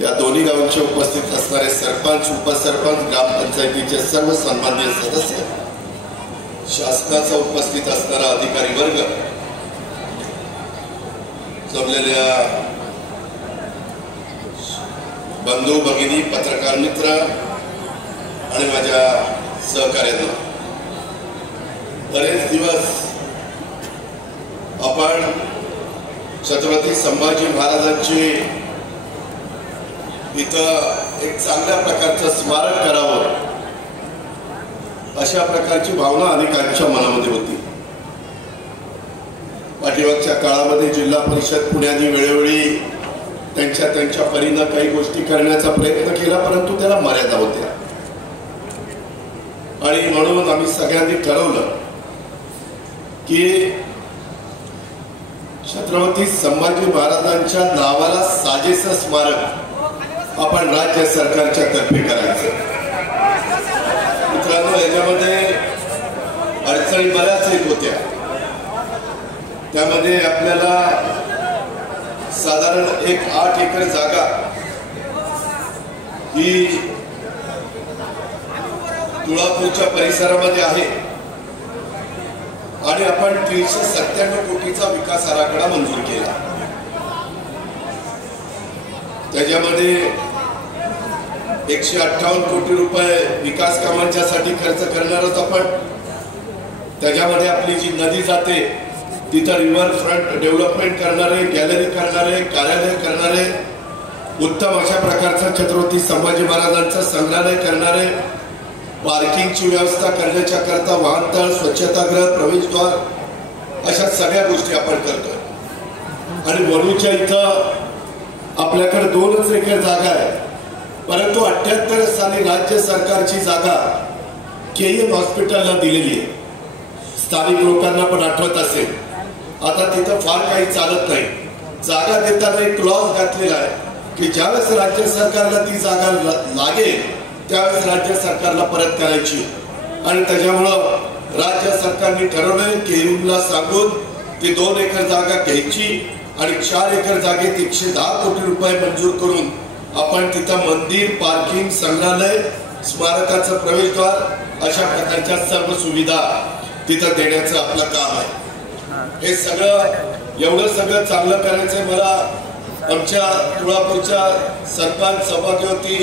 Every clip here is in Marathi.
या दोन्ही गावांचे उपस्थित असणारे सरपंच, उपसरपंच, ग्रामपंचायतीचे सर्व सन्माननीय सदस्य, शासनाचा उपस्थित असणारा अधिकारी वर्ग, जमलेल्या बंधू भगिनी, पत्रकार मित्र आणि माझ्या सहकार्यांना, बरेच दिवस आपण छत्रपती संभाजी महाराजांची इथं एक चांगल्या प्रकारचं स्मारक करावं अशा प्रकारची भावना अनेकांच्या मनामध्ये होती। पाठीमागच्या काळामध्ये जिल्हा परिषद पुण्याने वेळोवेळी त्यांच्या परीने काही गोष्टी करण्याचा प्रयत्न केला, परंतु त्याला मर्यादा होत्या आणि म्हणून आम्ही सगळ्यांनी ठरवलं की छत्रपती संभाजी महाराजांच्या नावाला साजेसं स्मारक आपण राज्य सरकारच्या तर्फे करायचं। मित्रांनो, याच्यामध्ये अडचणी बऱ्याच येत होत्या। त्यामध्ये आपल्याला साधारण 8 एकर जागा ही तुळापूरच्या परिसरामध्ये आहे आणि आपण 397 कोटीचा विकास आराखडा मंजूर केला। त्याच्यामध्ये 158 कोटी रुपये विकास कामांच्यासाठी खर्च करणार आहोत आपण। त्याच्यामध्ये आपली जी नदी जाते तिथं रिव्हर फ्रंट डेव्हलपमेंट करणारे, गॅलरी करणारे, कार्यालय करणारे, उत्तम अशा प्रकारचं छत्रपती संभाजी महाराजांचं संग्रहालय करणारे, पार्किंगची व्यवस्था करण्याच्या करता वाहनतळ, स्वच्छतागृह, प्रवेशद्वार अशा सगळ्या गोष्टी आपण करतोय। आणि वडूच्या इथं आपल्याकडे 2 एकर जागा आहे, परंतु 78 साली राज्य सरकारची जागा KM हॉस्पिटलला दिलेली आहे। स्थानिक लोकांना पण आठवत असेल, आता तिथं फार काही चालत नाही। जागा देताना एक क्लॉज घातलेला आहे की ज्यावेळेस राज्य सरकारला ती जागा लागेल त्यावेळेस राज्य सरकारला परत करायची। आणि त्याच्यामुळं राज्य सरकारने ठरवलंय KMला सांगून ती 2 एकर जागा घ्यायची आणि 4 एकर जागेत 110 कोटी रुपये मंजूर करून आपण तिथं मंदिर, पार्किंग, संग्रहालय, स्मारकाचं प्रवेशद्वार अशा प्रकारच्या सर्व सुविधा तिथं देण्याचं आपलं काम आहे। हे सगळं एवढं सगळं चांगलं करायचंय। मला आमच्या तुळापूरच्या सरपंच सभापती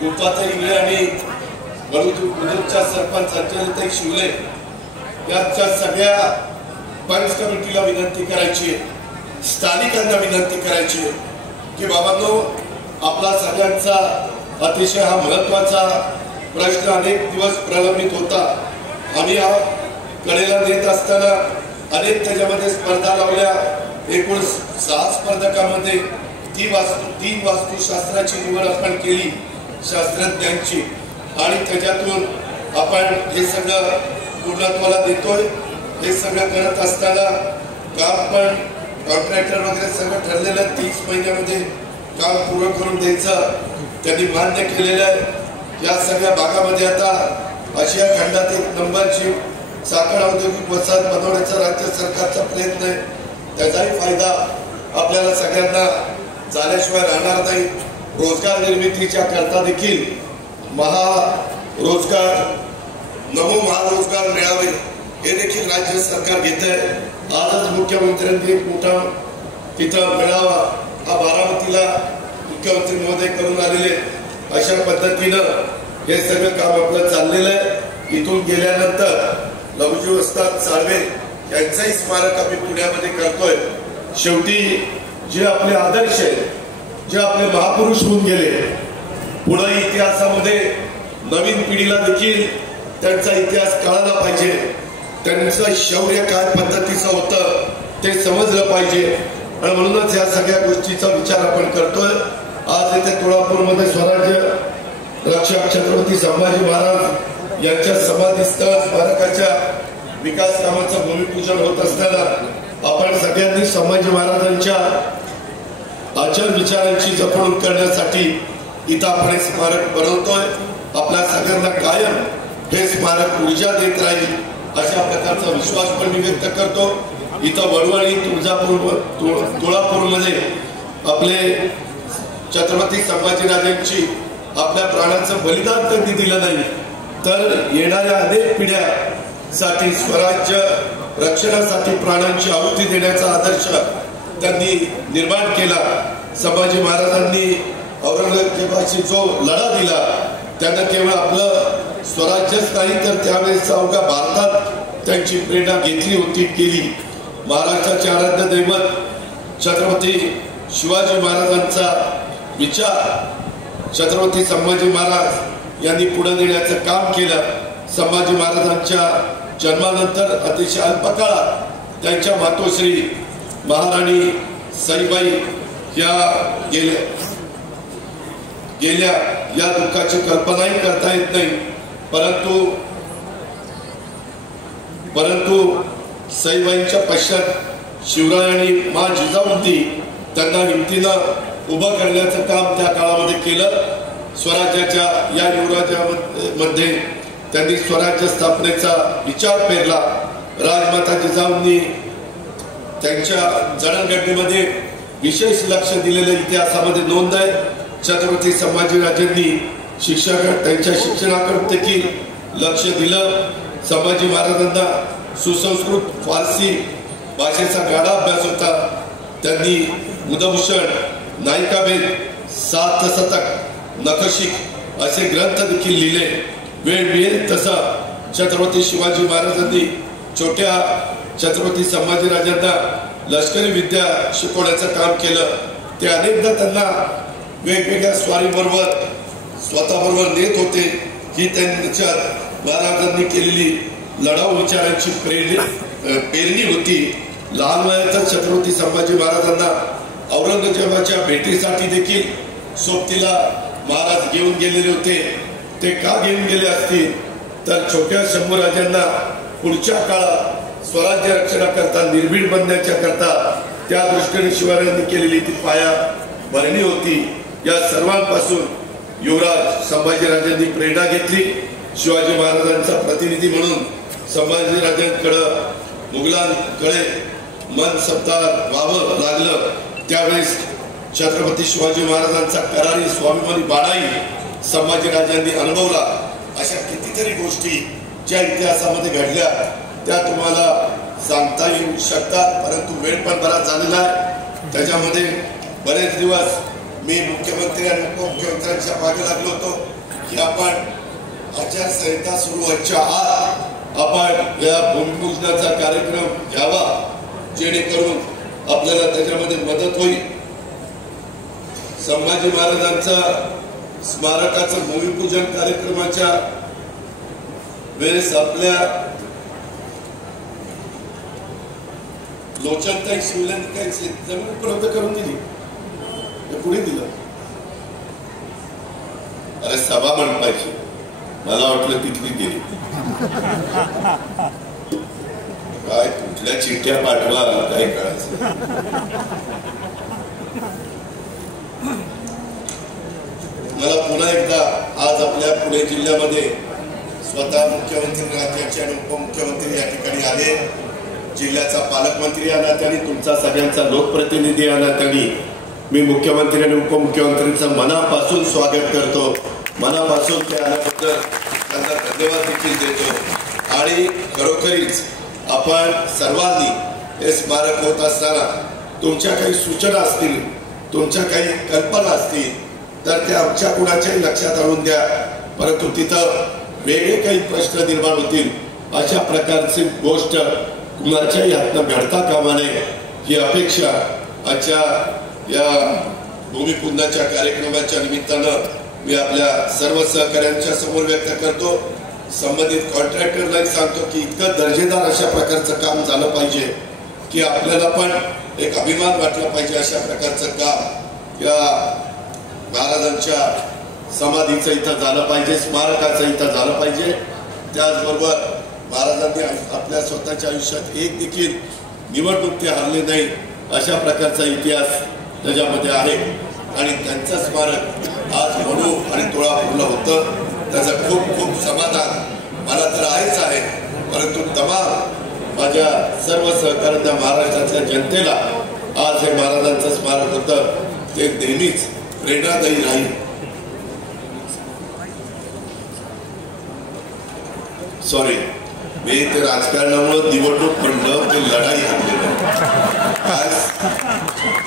गोपाताई इंगळे आणि वडूच्या सरपंच अंजलीताई शिवले यांच्या सगळ्या पंच कमिटीला विनंती करायची, स्थानिकांना विनंती करायची की बाबांनो, आपला सगळ्यांचा अतिशय हा महत्वाचा प्रश्न अनेक दिवस प्रलंबित होता। आम्ही हा कडेला नेत असताना अनेक त्याच्यामध्ये स्पर्धा लावल्या। एकूण 6 स्पर्धकांमध्ये 3 वास्तुशास्त्राची निवड आपण केली, शास्त्रज्ञांची, आणि त्याच्यातून आपण हे सगळं पूर्णत्वाला देतोय। हे सगळं करत असताना काम पण कॉन्ट्रॅक्टर वगैरे सगळं ठरलेलं 30 महिन्यामध्ये काम पूर्ण करून द्यायचं त्यांनी मान्य केलेलं आहे। या सगळ्या भागामध्ये आता आशिया खंडात 1 नंबरची साखर औद्योगिक वसाहत बनवण्याचा राज्य सरकारचा प्रयत्न आहे। त्याचाही फायदा आपल्याला सगळ्यांना झाल्याशिवाय राहणार नाही। रोजगार निर्मितीच्या करता देखील महारोजगार, नमो महारोजगार मेळावे हे देखील राज्य सरकार घेत आहे। आजच मुख्यमंत्र्यांनी एक मोठा तिथं मेळावा हा बारामतीला मुख्यमंत्री महोदय करून आलेले। अशा पद्धतीनं हे सगळं काम आपलं चाललेलं आहे। इथून गेल्यानंतर लघुजी वस्ताद साळवे यांचंही स्मारक आम्ही पुण्यामध्ये करतोय। शेवटी जे आपले आदर्श आहेत, जे आपले महापुरुष होऊन गेले, पुढे इतिहासामध्ये नवीन पिढीला देखील त्यांचा इतिहास कळाला पाहिजे, त्यांचं शौर्य काय पद्धतीचं होतं ते समजलं पाहिजे। आणि म्हणूनच या सगळ्या गोष्टीचा विचार आपण करतोय। आज इथे तुळापूरमध्ये स्वराज्य रक्षक छत्रपती संभाजी महाराज यांच्या समाधीस्थळ स्मारकाच्या विकास कामाचं भूमिपूजन होत असताना आपण सगळ्यांनी संभाजी महाराजांच्या आचार विचारांची जपणूक करण्यासाठी इथं आपण हे स्मारक बनवतोय। आपल्या सगळ्यांना कायम हे स्मारक ऊर्जा देत राहील अशा प्रकारचा विश्वास पण मी व्यक्त करतो। इथं वडवळी, तुळजापूर, तुळापूरमध्ये आपले छत्रपती संभाजीराजांची आपल्या प्राणाचं बलिदान त्यांनी दिलं नाही, तर येणाऱ्या अनेक पिढ्यासाठी स्वराज्य रक्षणासाठी प्राणांची आहुती देण्याचा आदर्श त्यांनी निर्माण केला। संभाजी महाराजांनी औरंगजेबाशी जो लढा दिला त्यानं केवळ आपलं स्वराज्यच नाही तर त्यावेळेस अवघ्या भारतात त्यांची प्रेरणा घेतली होती, केली। महाराष्ट्राचे आराध्य दैवत छत्रपती शिवाजी महाराजांचा विचार छत्रपती संभाजी महाराज यांनी पुढे नेण्याचं काम केलं। संभाजी महाराजांच्या जन्मानंतर अतिशय अल्प काळात त्यांच्या मातोश्री महाराणी सईबाई या गेल्या या दुःखाची कल्पनाही करता येत नाही, परंतु सईबाईंच्या पश्चात शिवरायांनी मा जिजाऊंनी त्यांना हिमतीनं उभं करण्याचं काम त्या काळामध्ये केलं। स्वराज्याच्या या युवराज्यामध्ये त्यांनी स्वराज्य स्थापनेचा विचार पेरला। राजमाता जिजाऊंनी त्यांच्या जडणघडणीमध्ये विशेष लक्ष दिलेलं इतिहासामध्ये नोंद आहे। छत्रपती संभाजीराजांनी त्यांच्या शिक्षणाकडे देखील लक्ष दिलं। संभाजी महाराजांना सुसंस्कृत फारसी भाषेचा गाढा अभ्यास होता। त्यांनी बुधभूषण, नायिकाभेद, सात शतक, नखशिख असे ग्रंथ देखील लिहिले। वेळ मिळेल तसा छत्रपती शिवाजी महाराजांनी छोट्या छत्रपती संभाजीराजांना लष्करी विद्या शिकवण्याचं काम केलं। ते अनेकदा त्यांना वेगवेगळ्या स्वारीबरोबर स्वतःबरोबर नेत होते। ही त्यांच्या महाराजांनी केलेली लढाऊ विचारांची पेरणी होती। लहान वयातच छत्रपती संभाजी महाराजांना औरंगजेबाच्या भेटीसाठी देखील सोबतीला महाराज घेऊन गेलेले होते। ते का घेऊन गेले असतील तर छोट्या शंभूराजांना पुढच्या काळात स्वराज्य रक्षणाकरता निर्भीड बनण्याच्या करता त्या दृष्टीने शिवरायांनी केलेली ती पाया भरणी होती। या सर्वांपासून युवराज संभाजीराजांनी प्रेरणा घेतली। शिवाजी महाराजांचा प्रतिनिधी म्हणून संभाजीराजांकडे मुघलांकडे मन सत्तार व्हावं लागलं। त्यावेळेस छत्रपती शिवाजी महाराजांचा करारी स्वाभिमानी बाणाई संभाजीराजांनी अनुभवला। अशा कितीतरी गोष्टी ज्या इतिहासामध्ये घडल्या त्या तुम्हाला सांगता येऊ शकतात, परंतु वेळ पण बराच झालेला आहे। त्याच्यामध्ये बरेच दिवस मी मुख्यमंत्री आणि उपमुख्यमंत्र्यांच्या मागे लागलो होतो की आपण आचारसंहिता सुरू व्हायच्या आत आपण या भूमिपूजनाचा कार्यक्रम घ्यावा, जेणेकरून आपल्याला त्याच्यामध्ये मदत होईल। संभाजी महाराजांचा स्मारकाचं भूमिपूजन कार्यक्रमाच्या वेळेस आपल्या लोचनताई शिवल्यांनी काही जमीन उपलब्ध करून दिली, पुढे दिलं। अरे सभा मंडपाची, मला वाटलं तिथली दिली काय, कुठल्या चिठ्ठ्या पाठवा काय कळायचं। मला पुन्हा एकदा आज आपल्या पुणे जिल्ह्यामध्ये स्वतः मुख्यमंत्री राज्याचे आणि उपमुख्यमंत्री या ठिकाणी आले। जिल्ह्याचा पालकमंत्री या नात्याने, तुमचा सगळ्यांचा लोकप्रतिनिधी या नात्याने मी मुख्यमंत्री आणि उपमुख्यमंत्र्यांचं मनापासून स्वागत करतो। मनापासून ते आल्याबद्दल त्यांना धन्यवाद देखील देतो। आणि खरोखरीच आपण सर्वांनी हे स्मारक होत असताना तुमच्या काही सूचना असतील, तुमच्या काही कल्पना असतील तर त्या आमच्या कुणाच्याही लक्षात आणून द्या, परंतु तिथं वेगळे काही प्रश्न निर्माण होतील अशा प्रकारची गोष्ट कुणाच्याही हातनं घडता कामा नये ही अपेक्षा आजच्या या भूमिपूजनाच्या कार्यक्रमाच्या निमित्तानं मी आपल्या सर्व सहकाऱ्यांच्या समोर व्यक्त करतो। संबंधित कॉन्ट्रॅक्टरला सांगतो की इतकं दर्जेदार अशा प्रकारचं काम झालं पाहिजे की आपल्याला पण एक अभिमान वाटला पाहिजे। अशा प्रकारचं काम या महाराजांच्या समाधीचं इथं झालं पाहिजे, स्मारकाचं इथं झालं पाहिजे। त्याचबरोबर महाराजांनी आपल्या स्वतःच्या आयुष्यात एक देखील निवडणूक ते हरले नाही अशा प्रकारचा इतिहास त्याच्यामध्ये आहे। आणि त्यांचं स्मारक आज म्हणू आणि तुळापूरला होतं, त्याचं खूप खूप समाधान मला तर आहेच आहे, परंतु तमाम माझ्या सर्व सहकार्यांना, महाराष्ट्रातल्या जनतेला आज हे महाराजांचं स्मारक होतं ते नेहमीच प्रेरणादायी राहील. सॉरी, मी ते राजकारणामुळे निवडणूक म्हणलं ते लढाई हाणलेलं. आज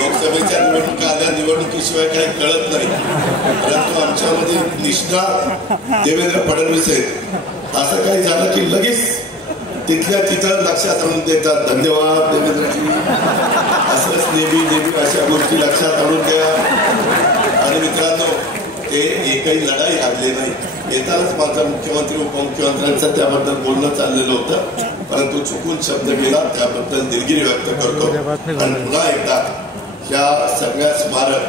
लोकसभेच्या निवडणुका आल्या, निवडणुकीशिवाय काही कळत नाही, परंतु आमच्यामध्ये निष्ठा देवेंद्र फडणवीस आहेत. असं काही झालं की लगेच तिथल्या तिथं लक्षात आणून देतात. धन्यवाद देवेंद्रजी, असंच नेहमी अशा गोष्टी लक्षात आणून द्या. आणि मित्रांनो, ते एकही लढाई हारले नाही. येतानाच माझा मुख्यमंत्री उपमुख्यमंत्र्यांचं त्याबद्दल बोलणं चाललेलं होतं, परंतु चुकून शब्द गेला, त्याबद्दल दिलगिरी व्यक्त करतो. आणि पुन्हा एकदा या सगळ्या स्मारक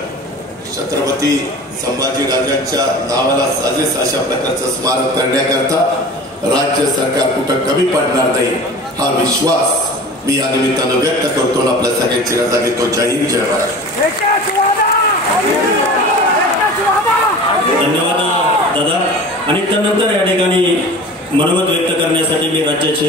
छत्रपती संभाजीराजांच्या नावाला साजेस अशा प्रकारचं स्मारक करण्याकरता राज्य सरकार कुठं कमी पडणार नाही, हा विश्वास मी या निमित्तानं व्यक्त करतो. आपल्या सगळ्यांची रजा घेतो. जय हिंद, जय महाराष्ट्र. धन्यवाद दादा. आणि त्यानंतर या ठिकाणी मनोगत व्यक्त करण्यासाठी मी राज्याचे